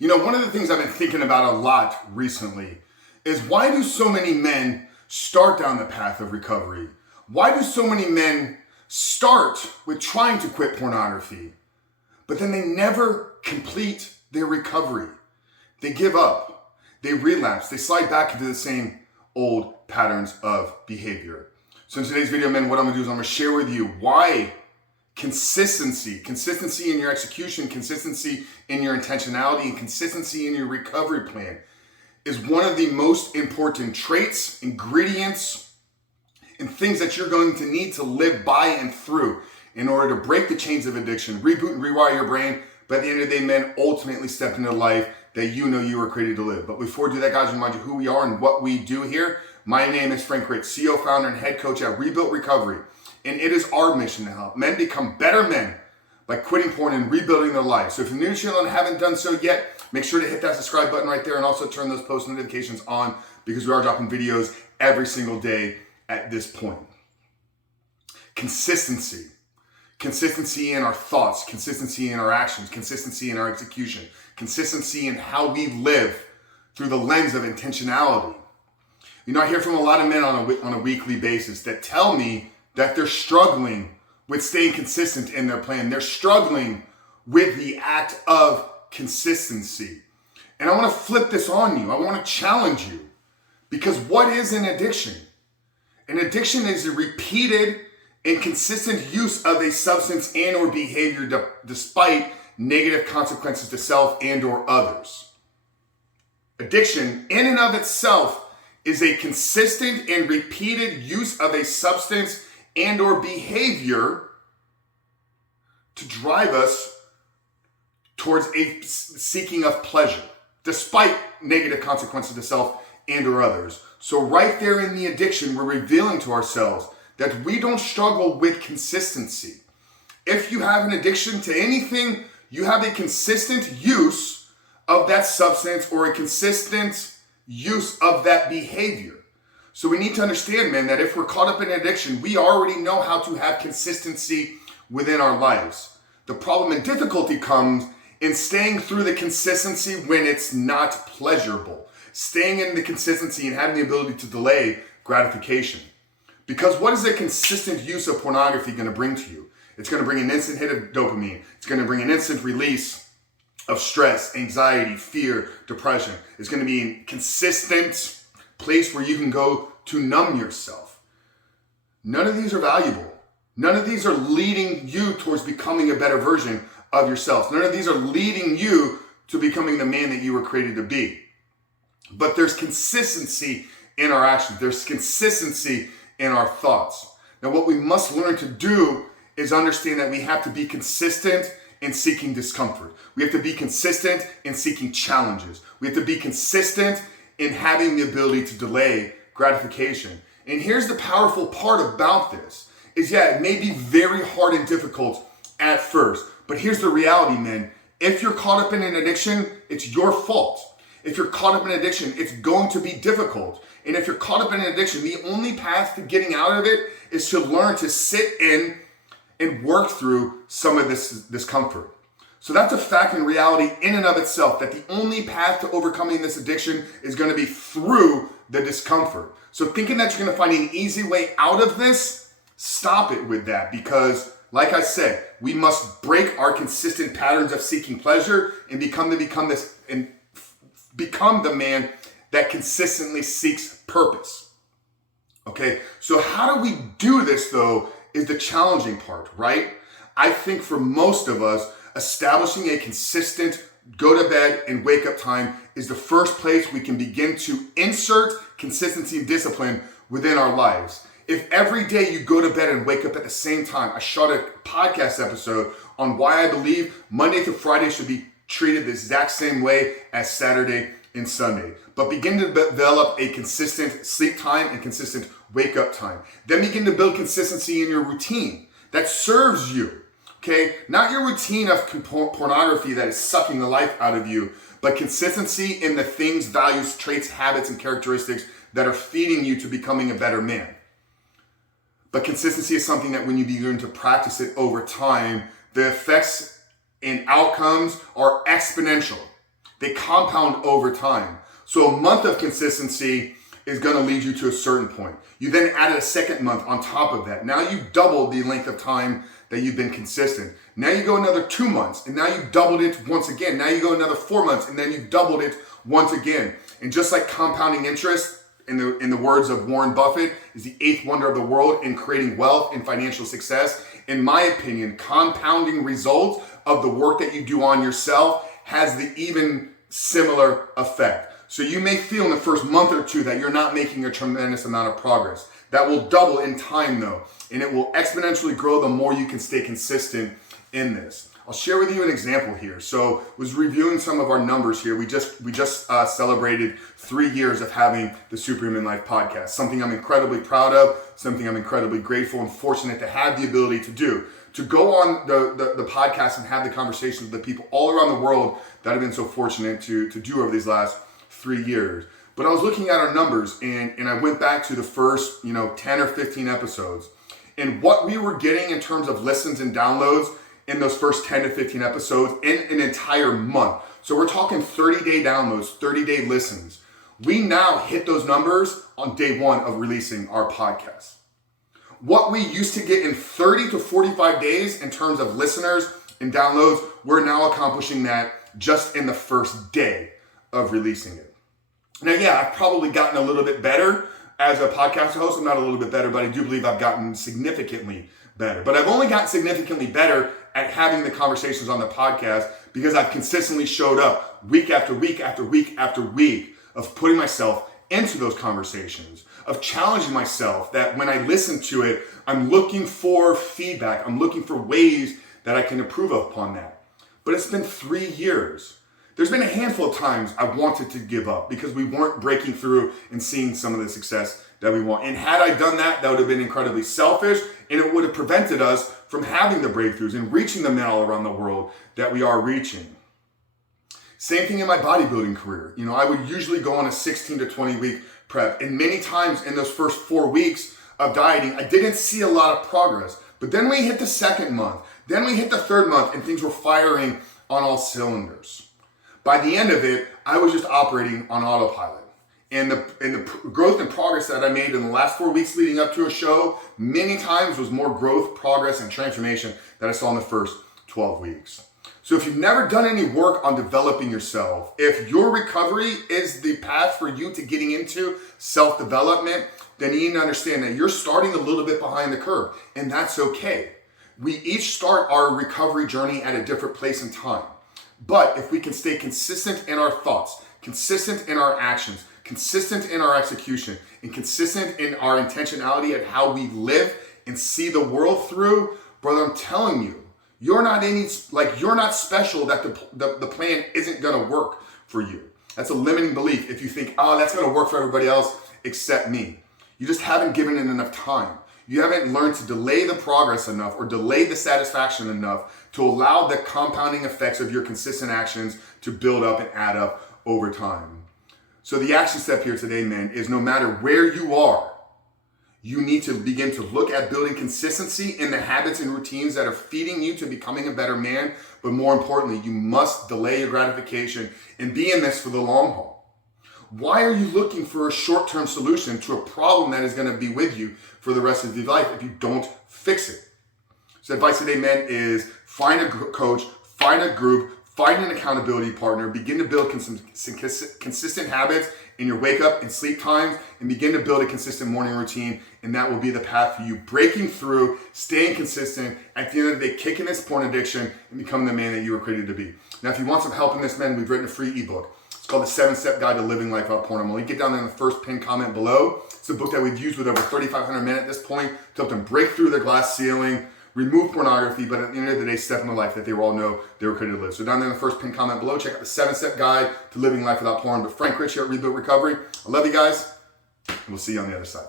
You know, one of the things I've been thinking about a lot recently is why do so many men start down the path of recovery? Why do so many men start with trying to quit pornography, but then they never complete their recovery? They give up, they relapse, they slide back into the same old patterns of behavior. So in today's video, men, what I'm gonna do is I'm gonna share with you why consistency in your execution, consistency in your intentionality, and consistency in your recovery plan is one of the most important traits, ingredients, and things that you're going to need to live by and through in order to break the chains of addiction, reboot and rewire your brain, but at the end of the day, men, ultimately step into a life that you know you were created to live. But before we do that, guys, remind you who we are and what we do here. My name is Frank Ritt, CEO, founder, and head coach at Reboot Recovery. And it is our mission to help men become better men by quitting porn and rebuilding their lives. So if you're new to the channel and haven't done so yet, make sure to hit that subscribe button right there and also turn those post notifications on because we are dropping videos every single day at this point. Consistency. Consistency in our thoughts, consistency in our actions, consistency in our execution, consistency in how we live through the lens of intentionality. You know, I hear from a lot of men on a weekly basis that tell me that they're struggling with staying consistent in their plan. They're struggling with the act of consistency. And I want to flip this on you. I want to challenge you because what is an addiction? An addiction is a repeated and consistent use of a substance and or behavior despite negative consequences to self and or others. Addiction in and of itself is a consistent and repeated use of a substance and or behavior to drive us towards a seeking of pleasure, despite negative consequences to self and or others. So right there in the addiction, we're revealing to ourselves that we don't struggle with consistency. If you have an addiction to anything, you have a consistent use of that substance or a consistent use of that behavior. So we need to understand, men, that if we're caught up in addiction, we already know how to have consistency within our lives. The problem and difficulty comes in staying through the consistency when it's not pleasurable. Staying in the consistency and having the ability to delay gratification. Because what is a consistent use of pornography going to bring to you? It's going to bring an instant hit of dopamine. It's going to bring an instant release of stress, anxiety, fear, depression. It's going to be a consistent place where you can go to numb yourself. None of these are valuable. None of these are leading you towards becoming a better version of yourself. None of these are leading you to becoming the man that you were created to be. But there's consistency in our actions. There's consistency in our thoughts. Now, what we must learn to do is understand that we have to be consistent in seeking discomfort. We have to be consistent in seeking challenges. We have to be consistent in having the ability to delay gratification. And here's the powerful part about this is, yeah, it may be very hard and difficult at first, but here's the reality, men. If you're caught up in an addiction, it's your fault. If you're caught up in addiction, it's going to be difficult. And if you're caught up in an addiction, the only path to getting out of it is to learn to sit in and work through some of this discomfort. So that's a fact and reality in and of itself, that the only path to overcoming this addiction is going to be through the discomfort. So thinking that you're going to find an easy way out of this, stop it with that, because like I said, we must break our consistent patterns of seeking pleasure and become the man that consistently seeks purpose. Okay, so how do we do this though is the challenging part, right? I think for most of us, establishing a consistent go to bed and wake up time is the first place we can begin to insert consistency and discipline within our lives. If every day you go to bed and wake up at the same time, I shot a podcast episode on why I believe Monday through Friday should be treated the exact same way as Saturday and Sunday. But begin to develop a consistent sleep time and consistent wake up time. Then begin to build consistency in your routine that serves you. Okay, not your routine of pornography that is sucking the life out of you, but consistency in the things, values, traits, habits, and characteristics that are feeding you to becoming a better man. But consistency is something that when you begin to practice it over time, the effects and outcomes are exponential. They compound over time. So a month of consistency is going to lead you to a certain point. You then added a second month on top of that. Now you've doubled the length of time that you've been consistent. Now you go another 2 months, and now you've doubled it once again. Now you go another 4 months, and then you've doubled it once again. And just like compounding interest, in the words of Warren Buffett, is the eighth wonder of the world in creating wealth and financial success. In my opinion, compounding results of the work that you do on yourself has the even similar effect. So you may feel in the first month or two that you're not making a tremendous amount of progress. That will double in time though, and it will exponentially grow the more you can stay consistent in this. I'll share with you an example here. So was reviewing some of our numbers here. We just celebrated 3 years of having the Superhuman Life podcast, something I'm incredibly proud of, something I'm incredibly grateful and fortunate to have the ability to do. To go on the podcast and have the conversations with the people all around the world that I've been so fortunate to do over these last 3 years. But I was looking at our numbers and I went back to the first 10 or 15 episodes. And what we were getting in terms of listens and downloads in those first 10 to 15 episodes in an entire month. So we're talking 30-day downloads, 30-day listens. We now hit those numbers on day one of releasing our podcast. What we used to get in 30 to 45 days in terms of listeners and downloads, we're now accomplishing that just in the first day of releasing it. Now, yeah, I've probably gotten a little bit better as a podcast host. I'm not a little bit better, but I do believe I've gotten significantly better. But I've only gotten significantly better at having the conversations on the podcast because I've consistently showed up week after week after week after week of putting myself into those conversations, of challenging myself that when I listen to it, I'm looking for feedback. I'm looking for ways that I can improve upon that. But it's been 3 years. There's been a handful of times I wanted to give up because we weren't breaking through and seeing some of the success that we want. And had I done that, that would have been incredibly selfish and it would have prevented us from having the breakthroughs and reaching the men all around the world that we are reaching. Same thing in my bodybuilding career. I would usually go on a 16 to 20 week prep. And many times in those first 4 weeks of dieting, I didn't see a lot of progress. But then we hit the second month, then we hit the third month and things were firing on all cylinders. By the end of it, I was just operating on autopilot. And the growth and progress that I made in the last 4 weeks leading up to a show, many times was more growth, progress, and transformation that I saw in the first 12 weeks. So if you've never done any work on developing yourself, if your recovery is the path for you to getting into self-development, then you need to understand that you're starting a little bit behind the curve, and that's okay. We each start our recovery journey at a different place and time. But if we can stay consistent in our thoughts, consistent in our actions, consistent in our execution, and consistent in our intentionality at how we live and see the world through, brother, I'm telling you, you're not special that the plan isn't gonna work for you. That's a limiting belief if you think, that's gonna work for everybody else except me. You just haven't given it enough time. You haven't learned to delay the progress enough or delay the satisfaction enough to allow the compounding effects of your consistent actions to build up and add up over time. So the action step here today, man, is no matter where you are, you need to begin to look at building consistency in the habits and routines that are feeding you to becoming a better man. But more importantly, you must delay your gratification and be in this for the long haul. Why are you looking for a short-term solution to a problem that is going to be with you for the rest of your life if you don't fix it? So advice today, man, is find a coach, find a group, find an accountability partner, begin to build consistent habits in your wake up and sleep times, and begin to build a consistent morning routine, and that will be the path for you breaking through, staying consistent, at the end of the day, kicking this porn addiction and becoming the man that you were created to be. Now, if you want some help in this, man, we've written a free ebook. It's called The 7-Step Guide to Living Life Without Porn. I'm going to link it down there in the first pinned comment below. It's a book that we've used with over 3,500 men at this point to help them break through their glass ceiling, remove pornography, but at the end of the day, step in the life that they all know they were created to live. So down there in the first pinned comment below, check out the 7-Step Guide to Living Life Without Porn. But Frank Rich here at Reboot Recovery. I love you guys, and we'll see you on the other side.